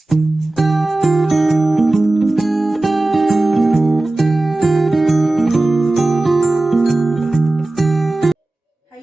Hello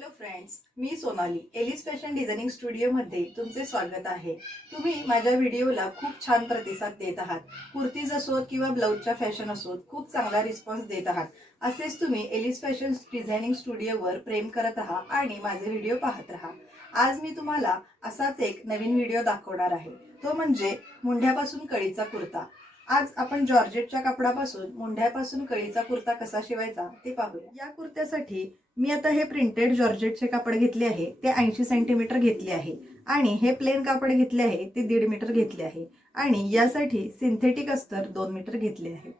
friends, मी Sonali Ellis fashion designing स्टुडिओमध्ये तुमचे स्वागत आहे। तुम्ही माझ्या व्हिडिओला खूप छान प्रतिसाद देत आहात। कुर्तीज असोत किंवा ब्लाऊजच्या फॅशन असोत, खूप चांगला रिस्पॉन्स देत आहात। असेच तुम्ही एलिस फॅशन डिझायनिंग स्टुडिओवर प्रेम करत आहात आणि माझे व्हिडिओ पाहत राहा। आज मी तुम्हाला असाच एक नवीन व्हिडिओ दाखवणार आहे, तो म्हणजे मुंढ्यापासून कळीचा कुर्ता। आज आपण जॉर्जेटच्या कपडापासून मुंढ्यापासून कळीचा कुर्ता कसा शिवायचा ते पाहूया। या कुर्त्यासाठी मी आता हे प्रिंटेड जॉर्जेटचे कापड घेतले आहे, ते 80 सेंटीमीटर घेतले आहे आणि हे प्लेन कापड घेतले आहे ते 1.5 मीटर घेतले आहे आणि यासाठी सिंथेटिक अस्तर 2 मीटर घेतले आहे।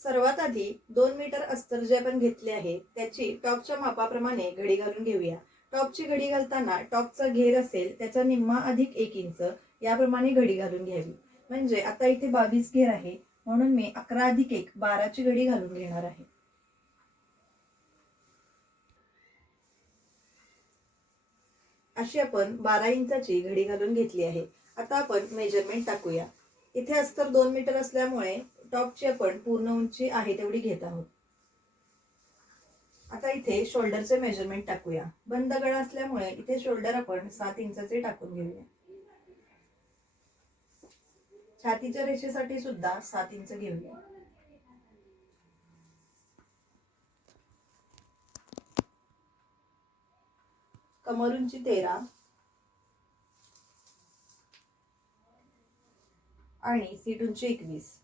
सर्वात आधी 2 मीटर अस्तर जे आपण घेतले आहे त्याची टॉपच्या मापाप्रमाणे घडी घालून घेऊया। टॉपची घडी घालताना टॉपचा घेर असेल त्याचा निम्मा अधिक 1 इंच याप्रमाणे घडी घालून घ्यावी। म्हणजे आता इथे 22 घेर आहे, म्हणून मी 11 अधिक 1 12ची घडी घालून घेणार आहे। अशी आपण 12 इंचाची घडी घालून घेतली आहे। आता आपण मेजरमेंट टाकूया। इथे अस्तर 2 मीटर असल्यामुळे टॉपची आपण पूर्ण उंची आहे तेवढी घेत आहोत। आता इथे शोल्डरचे मेजरमेंट टाकूया। बंद गळा असल्यामुळे इथे शोल्डर आपण 7 इंचाचे टाकून घेऊया। छातीच्या रेषेसाठी सुद्धा 7 इंच घेऊया। कमर उंची 13 आणि सीट उंची 21।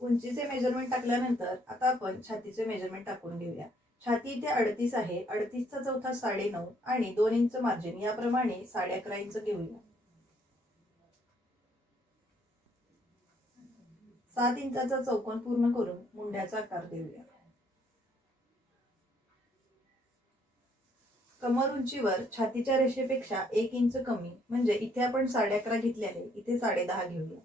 उंचीचे मेजरमेंट टाकल्यानंतर आता आपण छातीचे मेजरमेंट टाकून घेऊया। छाती इथे 38 आहे, 38चा चौथा 9.5 आणि 2 इंच मार्जिन याप्रमाणे 11.5 इंच घेऊया। 7 इंचाचा चौकोन पूर्ण करून मुंड्याचा आकार देऊया। कमर उंचीवर छातीच्या रेषेपेक्षा 1 इंच कमी, म्हणजे इथे आपण 11.5 घेतले आहे, इथे 10.5 घेऊया।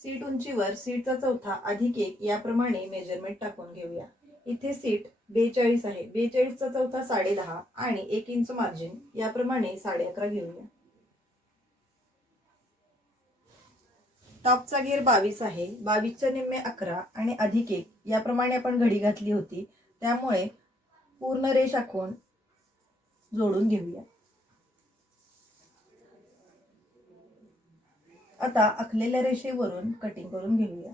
सीट उंचीवर सीटचा चौथा अधिक 1 याप्रमाणे मेजरमेंट टाकून घेऊया। इथे सीट 42 आहे, 42चा चौथा 10.5 आणि 1 इंच मार्जिन याप्रमाणे 11.5 घेऊया। टॉपचा घेर 22 आहे, 22च्या निम्मे 11 आणि अधिक 1 याप्रमाणे आपण घडी घातली होती, त्यामुळे पूर्ण रेष आखून जोडून घेऊया। आता आखलेल्या रेषेवरून कटिंग करून घेऊया।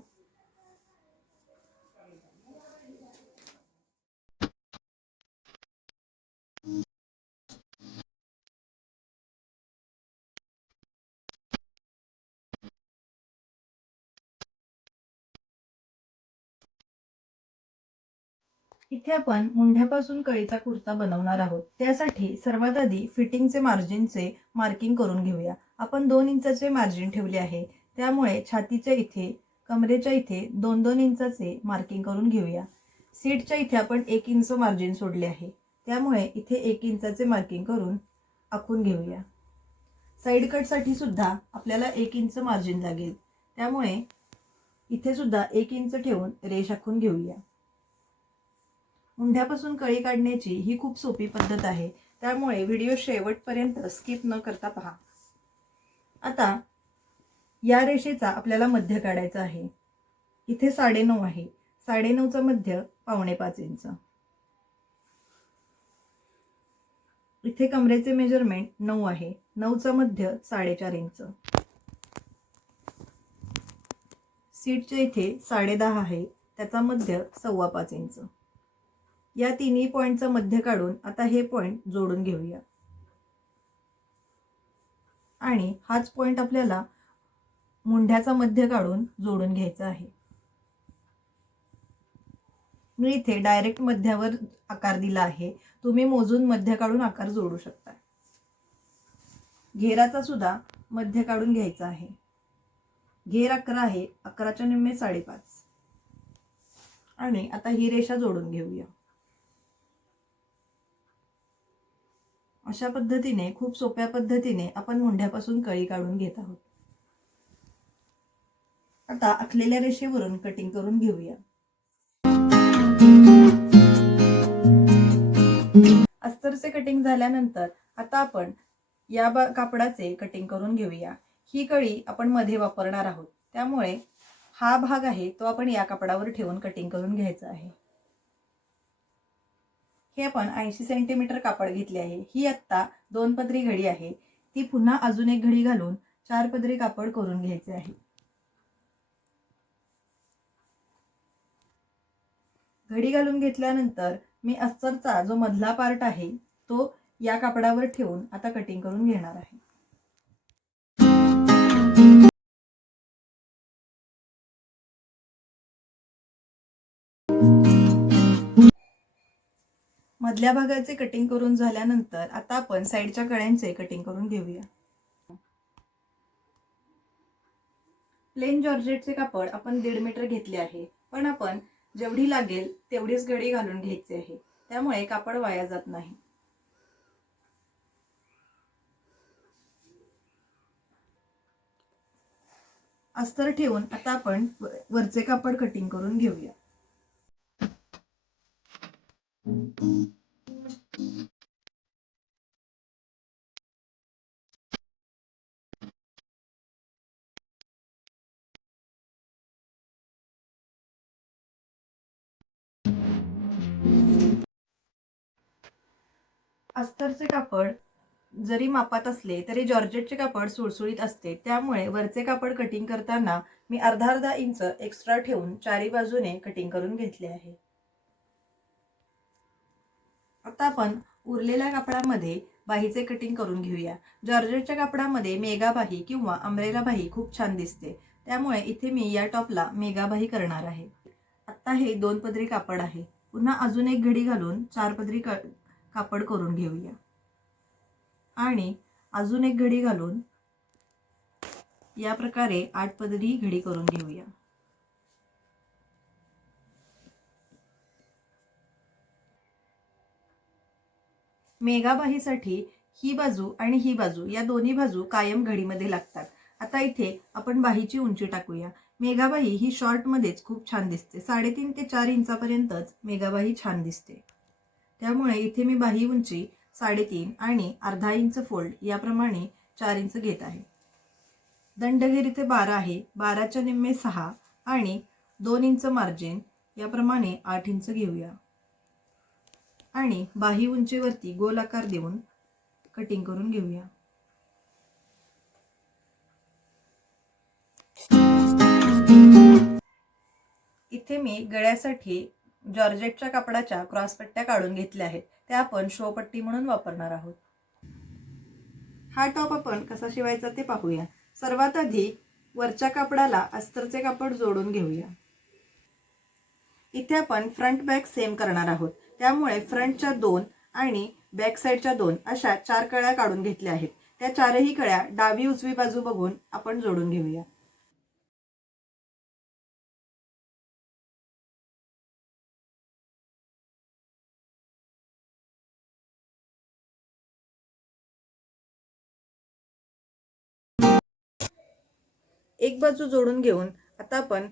इथे आपण मुंढ्यापासून कळीचा कुर्ता बनवणार आहोत। त्यासाठी सर्वात आधी फिटिंगचे मार्जिनचे मार्किंग करून घेऊया। आपण 2 इंचाचे मार्जिन ठेवले आहे, त्यामुळे छातीच्या इथे कमरेच्या इथे 2-2 इंचाचे मार्किंग करून घेऊया। सीटच्या इथे आपण 1 इंच मार्जिन सोडले आहे, त्यामुळे इथे 1 इंचाचे मार्किंग करून आखून घेऊया। साइड कटसाठी सुद्धा आपल्याला 1 इंच मार्जिन लागेल, त्यामुळे इथे सुद्धा 1 इंच ठेवून रेष आखून घेऊया। मुंढ्यापासून कळी काढण्याची ही खूप सोपी पद्धत आहे, त्यामुळे व्हिडिओ शेवटपर्यंत स्किप न करता पहा। आता या रेषेचा आपल्याला मध्य काढायचा आहे। इथे 9.5 आहे, 9.5चा मध्य 4.25 इंच। इथे कमरेचे मेजरमेंट 9 आहे, 9चा मध्य 4.5 इंच। सीटच्या इथे 10.5 आहे, त्याचा मध्य 4.25 इंच। या तिन्ही पॉइंटचा मध्य काढून आता हे पॉइंट जोडून घेऊया आणि हाच पॉइंट आपल्याला मुंढ्याचा मध्य काढून जोडून घ्यायचा आहे। मी इथे डायरेक्ट मध्यावर आकार दिला आहे, तुम्ही मोजून मध्य काढून आकार जोडू शकता। घेराचा सुद्धा मध्य काढून घ्यायचा आहे। घेर 11 आहे, 11च्या निम्मे 5.5 आणि आता ही रेषा जोडून घेऊया। अशा पद्धतीने खूप सोप्या पद्धतीने आपण मुंढ्यापासून कळी काढून घेत आहोत। आता आखलेल्या रेषेवरून कटिंग करून घेऊया। अस्तरचे कटिंग झाल्यानंतर आता आपण या कापडाचे कटिंग करून घेऊया। ही कळी आपण मध्ये वापरणार आहोत, त्यामुळे हा भाग आहे तो आपण या कापडावर ठेवून कटिंग करून घ्यायचा आहे। हे आपण 80 सेंटीमीटर कापड घेतले आहे। ही आत्ता 2 पदरी घडी आहे, ती पुन्हा अजून एक घडी घालून 4 पदरी कापड करून घ्यायचे आहे। घडी घालून घेतल्यानंतर मी अस्तरचा जो मधला पार्ट आहे तो या कापडावर ठेवून आता कटिंग करून घेणार आहे। मधल्या भागाचे कटिंग करून झाल्यानंतर आता आपण साइडच्या कळ्यांचे कटिंग करून घेऊया। प्लेन जॉर्जेटचे कापड आपण 1.5 मीटर घेतले आहे, पण आपण जेवढी लागेल तेवढीच घडी घालून घ्यायची आहे, त्यामुळे कापड वाया जात नाही। अस्तर ठेवून आता आपण वरचे कापड कटिंग करून घेऊया। अस्तरचे कापड जरी मापात असले तरी जॉर्जेटचे कापड सुळसुळीत असते, त्यामुळे वरचे कापड कटिंग करताना मी अर्धा इंच एक्स्ट्रा ठेवून चारी बाजूने कटिंग करून घेतले आहे। आता आपण उरलेल्या कापडामध्ये बाहीचे कटिंग करून घेऊया। जॉर्जेटच्या कापडामध्ये मेगा बाही किंवा अम्ब्रेला बाही खूप छान दिसते, त्यामुळे इथे मी या टॉपला मेगा बाही करणार आहे। आता हे 2 पदरी कापड आहे, पुन्हा अजून एक घडी घालून 4 पदरी कापड करून घेऊया आणि अजून एक घडी घालून या प्रकारे 8 पदरी घडी करून घेऊया। मेगा बाहीसाठी ही बाजू आणि ही बाजू या दोन्ही बाजू कायम घडीमध्ये लागतात। आता इथे आपण बाहीची उंची टाकूया। मेगाबाही ही शॉर्ट मध्येच खूप छान दिसते, 3.5 ते 4 इंचापर्यंतच मेगाबाही छान दिसते, त्यामुळे इथे मी बाही उंची 3.5 आणि अर्धा इंच फोल्ड याप्रमाणे 4 इंच घेत आहे। दंडघेर इथे 12 आहे, 12च्या निम्मे 6 आणि 2 इंच मार्जिन याप्रमाणे 8 इंच घेऊया आणि बाही उंचीवरती गोल आकार देऊन कटिंग करून घेऊया। इथे मी गळ्यासाठी जॉर्जेटच्या कापडाच्या क्रॉस पट्ट्या काढून घेतल्या आहेत, त्या आपण शो पट्टी म्हणून वापरणार आहोत। हा टॉप आपण कसा शिवायचा ते पाहूया। सर्वात आधी वरच्या कापडाला अस्तरचे कापड जोडून घेऊया। इथे आपण फ्रंट बॅक सेम करणार आहोत, त्यामुळे फ्रंटच्या 2 आणि बॅक साइडच्या 2 अशा 4 कळ्या काढून घेतल्या आहेत। त्या चारही कळ्या डावी उजवी बाजू बघून आपण जोडून घेऊया। एक बाजू जोडून घेऊन आता आपण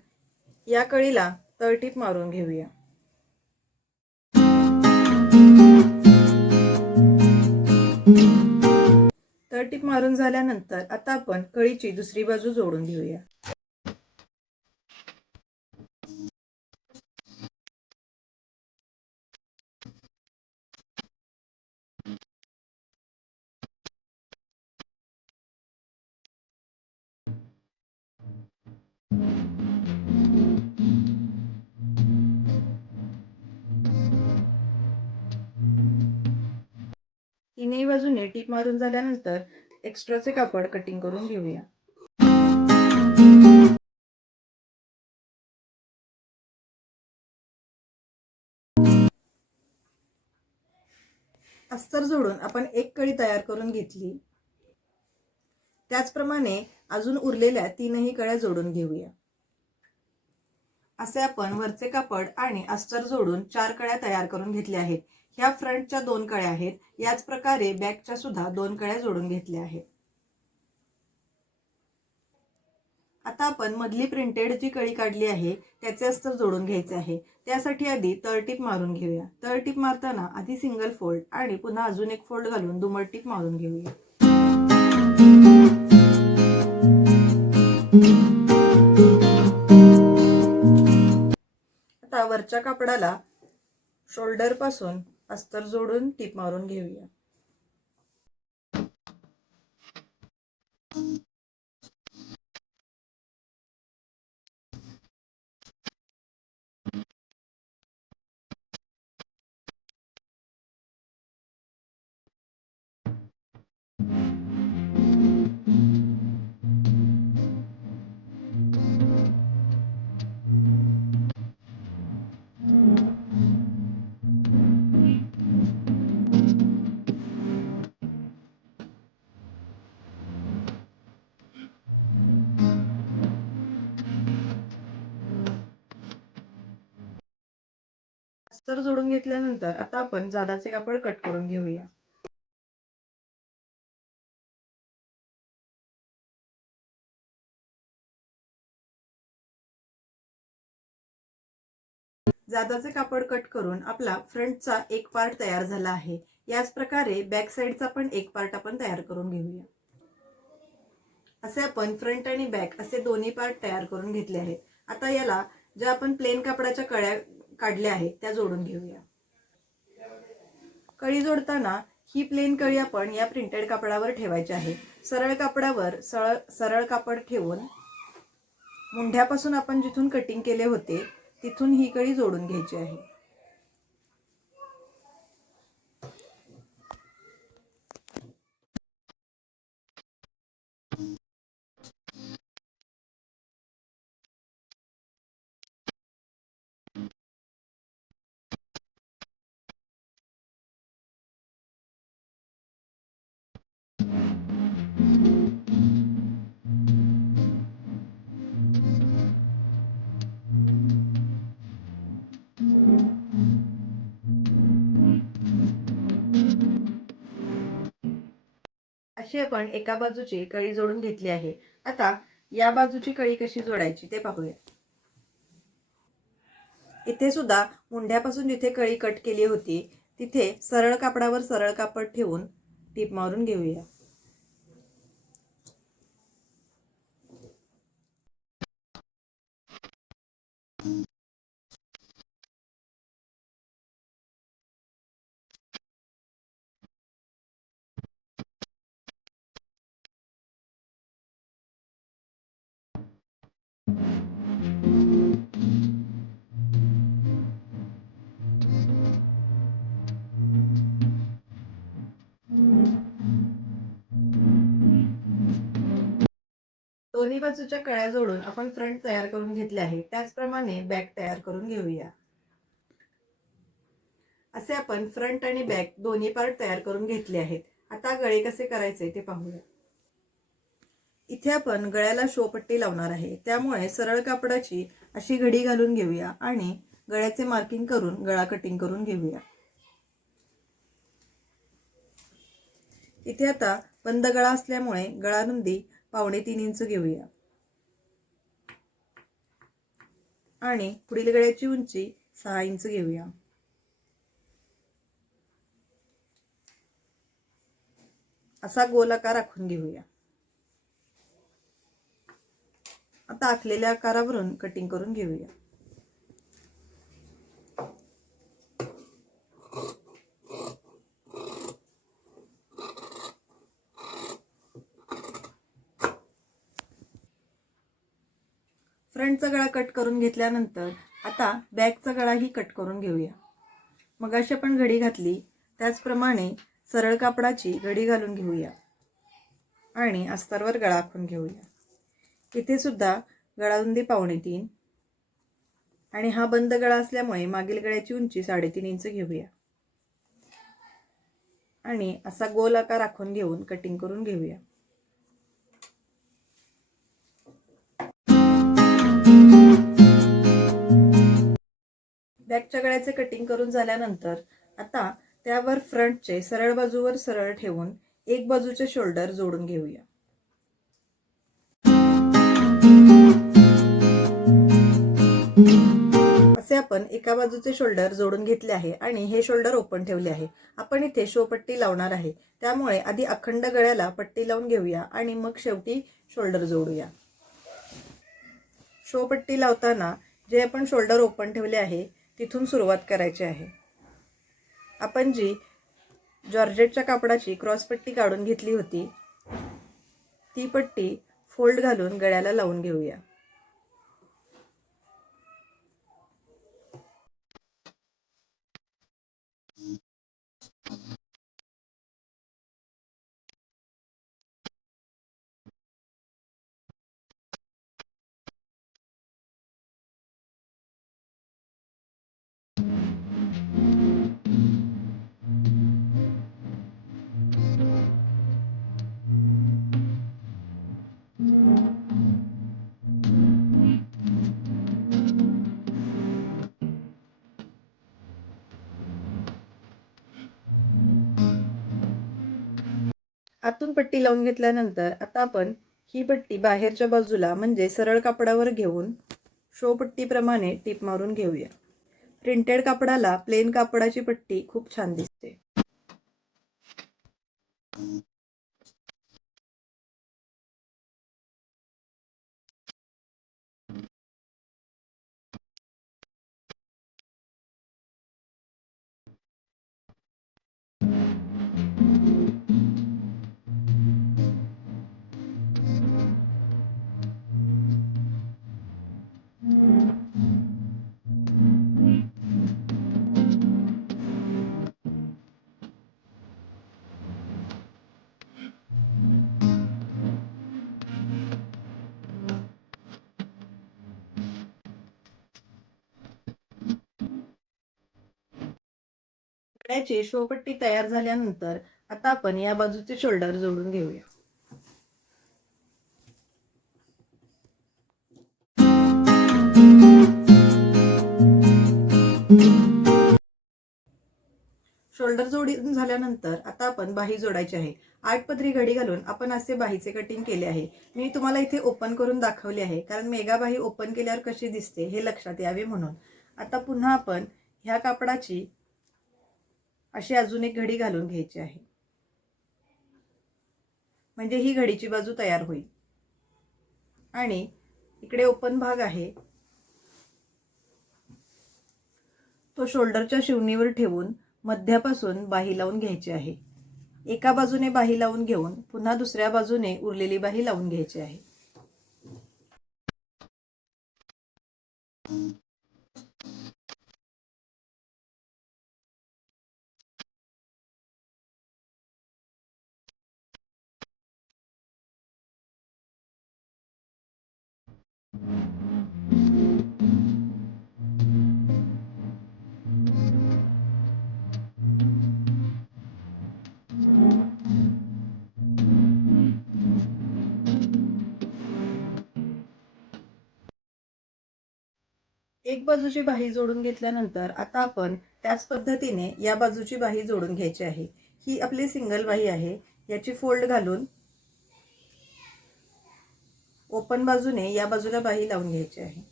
या कळीला तळटीप मारून घेऊया। तळटीप मारून झाल्यानंतर आता आपण कळीची दुसरी बाजू जोडून घेऊया। तिन्ही बाजूने टीप मारून झाल्यानंतर एक्स्ट्राचे कापड कटिंग करून घेऊया। अस्तर जोडून आपण एक कळी तयार करून घेतली, त्याचप्रमाणे अजून उरलेल्या 3ही कळ्या जोडून घेऊया। असे आपण वरचे कापड आणि अस्तर जोडून 4 कळ्या तयार करून घेतल्या आहेत। ह्या फ्रंटच्या 2 कळ्या आहेत, याच प्रकारे बॅकच्या सुद्धा 2 कळ्या जोडून घेतल्या आहेत। आता आपण मधली प्रिंटेड जी कळी काढली आहे त्याचे अस्तर जोडून घ्यायचे आहे। त्यासाठी आधी तळटीप मारून घेऊया। तळटीप मारताना आधी सिंगल फोल्ड आणि पुन्हा अजून एक फोल्ड घालून दुमडटीप मारून घेऊया। आता वरच्या कापडाला शोल्डर पासून अस्तर जोडून टीप मारून घेऊया। अस्तर जोडून घेतल्यानंतर आता आपण जाडाचे कापड कट करून घेऊया। जादाचे कापड कट करून आपला फ्रंटचा एक पार्ट तयार झाला आहे। याच प्रकारे बॅक साइडचा पण एक पार्ट आपण तयार करून घेऊया। असे आपण फ्रंट आणि बॅक असे दोन्ही पार्ट तयार करून घेतले आहेत। आता याला ज्या आपण प्लेन कापडाच्या कळ्या काढल्या आहेत त्या जोडून घेऊया। कळी जोडताना ही प्लेन कळी आपण या प्रिंटेड कापडावर ठेवायची आहे। सरळ कापडावर सरळ कापड ठेवून मुंढ्यापासून आपण जिथून कटिंग केले होते तिथून ही कळी जोडून घ्यायची आहे। अशी आपण एका बाजूची कळी जोडून घेतली आहे। आता या बाजूची कळी कशी जोडायची ते पाहूया। इथे सुद्धा मुंढ्यापासून जिथे कळी कट केली होती तिथे सरळ कापडावर सरळ कापड ठेवून टीप मारून घेऊया। दोन्ही बाजूच्या कळ्या जोडून आपण फ्रंट तयार करून घेतले आहे। त्याचप्रमाणे बॅक तयार करून घेऊया। असे आपण फ्रंट आणि बॅक दोन्ही पार्ट तयार करून घेतले आहेत। आता गळे कसे करायचे ते पाहूया। इथे आपण गळ्याला शोपट्टी लावणार आहे, त्यामुळे सरळ कापडाची अशी घडी घालून घेऊया आणि गळ्याचे मार्किंग करून गळा कटिंग करून घेऊया। इथे आता बंद गळा असल्यामुळे गळा रुंदी 3.5 इंच घेऊया आणि पुढील गळ्याची उंची 6 इंच घेऊया। असा गोल आकार आखून घेऊया। आता आखलेल्या आकारावरून कटिंग करून घेऊया। फ्रंटचा गळा कट करून घेतल्यानंतर आता बॅकचा गळाही कट करून घेऊया। मगाशी आपण घडी घातली त्याचप्रमाणे सरळ कापडाची घडी घालून घेऊया आणि अस्तरवर गळा आखून घेऊया। इथे सुद्धा गळा रुंदी 3.5 आणि हा बंद गळा असल्यामुळे मागील गळ्याची उंची 3.5 इंच घेऊया आणि असा गोल आकार आखून घेऊन कटिंग करून घेऊया। बॅकच्या गळ्याचे कटिंग करून झाल्यानंतर आता त्यावर फ्रंटचे सरळ बाजूवर सरळ ठेवून एक बाजूचे शोल्डर जोडून घेऊया। असे आपण एका बाजूचे शोल्डर जोडून घेतले आहे आणि हे शोल्डर ओपन ठेवले आहे। आपण इथे शो पट्टी लावणार आहे, त्यामुळे आधी अखंड गळ्याला पट्टी लावून घेऊया आणि मग शेवटी शोल्डर जोडूया। शो पट्टी लावताना जे आपण शोल्डर ओपन ठेवले आहे तिथून सुरुवात करायची आहे। आपण जी जॉर्जेटच्या कापडाची क्रॉस पट्टी काढून घेतली होती ती पट्टी फोल्ड घालून गळ्याला लावून घेऊया। आतून पट्टी लावून घेतल्यानंतर आता आपण ही पट्टी बाहेरच्या बाजूला म्हणजे सरळ कापडावर घेऊन शो पट्टीप्रमाणे टीप मारून घेऊया। प्रिंटेड कापडाला प्लेन कापडाची पट्टी खूप छान दिसते। गळ्याची शो पट्टी तयार झाल्यानंतर आता आपण या बाजूचे शोल्डर जोडून घेऊया। शोल्डर जोडून झाल्यानंतर आता आपण बाही जोडायची आहे। 8 पदरी घडी घालून आपण असे बाहीचे कटिंग केले आहे। मी तुम्हाला इथे ओपन करून दाखवले आहे, कारण मेगा बाही ओपन केल्यावर कशी दिसते हे लक्षात यावे म्हणून। आता पुन्हा आपण ह्या कापडाची अशी अजून एक घडी घालून घ्यायची आहे, म्हणजे ही घडीची बाजू तयार होईल। आणि इकडे ओपन भाग आहे तो शोल्डरच्या शिवणीवर ठेवून मध्यापासून बाही लावून घ्यायची आहे। एका बाजूने बाही लावून घेऊन पुन्हा दुसऱ्या बाजूने उरलेली बाही लावून घ्यायची आहे। एक बाजूची बाही जोडून घेतल्यानंतर आता आपण त्याच पद्धतीने या बाजूची बाही जोडून घ्यायची आहे। ही आपली सिंगल बाही आहे, याची फोल्ड घालून ओपन बाजूने या बाजूला बाही लावून घ्यायची आहे।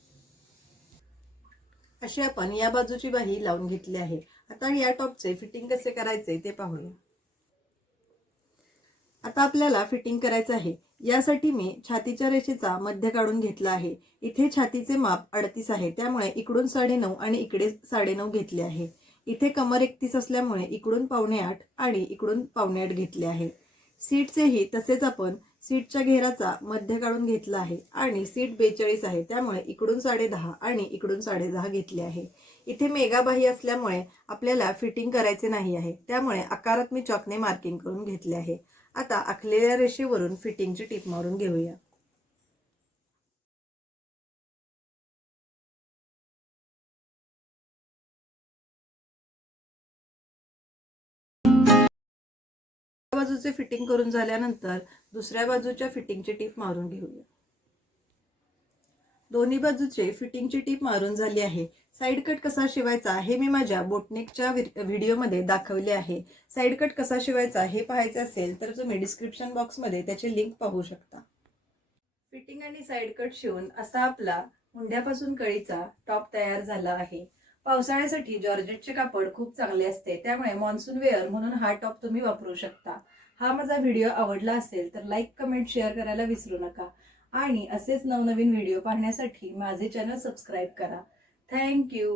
अशी आपण या बाजूची बाही लावून घेतली आहे। आता या टॉपचे फिटिंग कसे करायचे ते पाहूया। आता आपल्याला फिटिंग करायचं आहे। यासाठी मी छातीच्या रेषेचा मध्य काढून घेतला आहे। इथे छातीचे माप 38 आहे, त्यामुळे इकडून 9.5 आणि इकडे 9.5 घेतले आहे। इथे कमर 31 असल्यामुळे इकडून 7.5 आणि इकडून 7.5 घेतले आहे। सीटचेही तसेच आपण सीटच्या घेराचा मध्य काढून घेतला आहे आणि सीट 42 आहे, त्यामुळे इकडून 10.5 आणि इकडून 10.5 घेतले आहे। इथे मेगा बाही असल्यामुळे आपल्याला फिटिंग करायचे नाही आहे, त्यामुळे आकारात मी चॉकने मार्किंग करून घेतले आहे। आता आखलेल्या रेषेवरून फिटिंगची टीप मारून घेऊया। बाजूचे फिटिंग करून झाल्यानंतर दुसऱ्या बाजूच्या फिटिंगची टीप मारून घेऊया। दोन्ही बाजूचे फिटिंगची टीप मारून झाली आहे। साइड कट कसा शिवायचा हे मी माझ्या बोटनेकच्या व्हिडिओमध्ये दाखवले आहे। साइड कट कसा शिवायचा हे पाहायचे असेल तर तुम्ही डिस्क्रिप्शन बॉक्समध्ये त्याची लिंक पाहू शकता। फिटिंग आणि साइड कट शिवून असा आपला मुंड्यापासून कळीचा टॉप तयार झाला आहे. पावसाळ्यासाठी जॉर्जेटचे कापड खूप चांगले असते, त्यामुळे मॉन्सून वेअर म्हणून हा टॉप तुम्ही वापरू शकता. हा माझा व्हिडिओ आवडला असेल तर लाईक, कमेंट, शेअर करायला विसरू नका आणि असेच नवनवीन व्हिडिओ पाहण्यासाठी माझे चॅनल सबस्क्राईब करा. थँक्यू.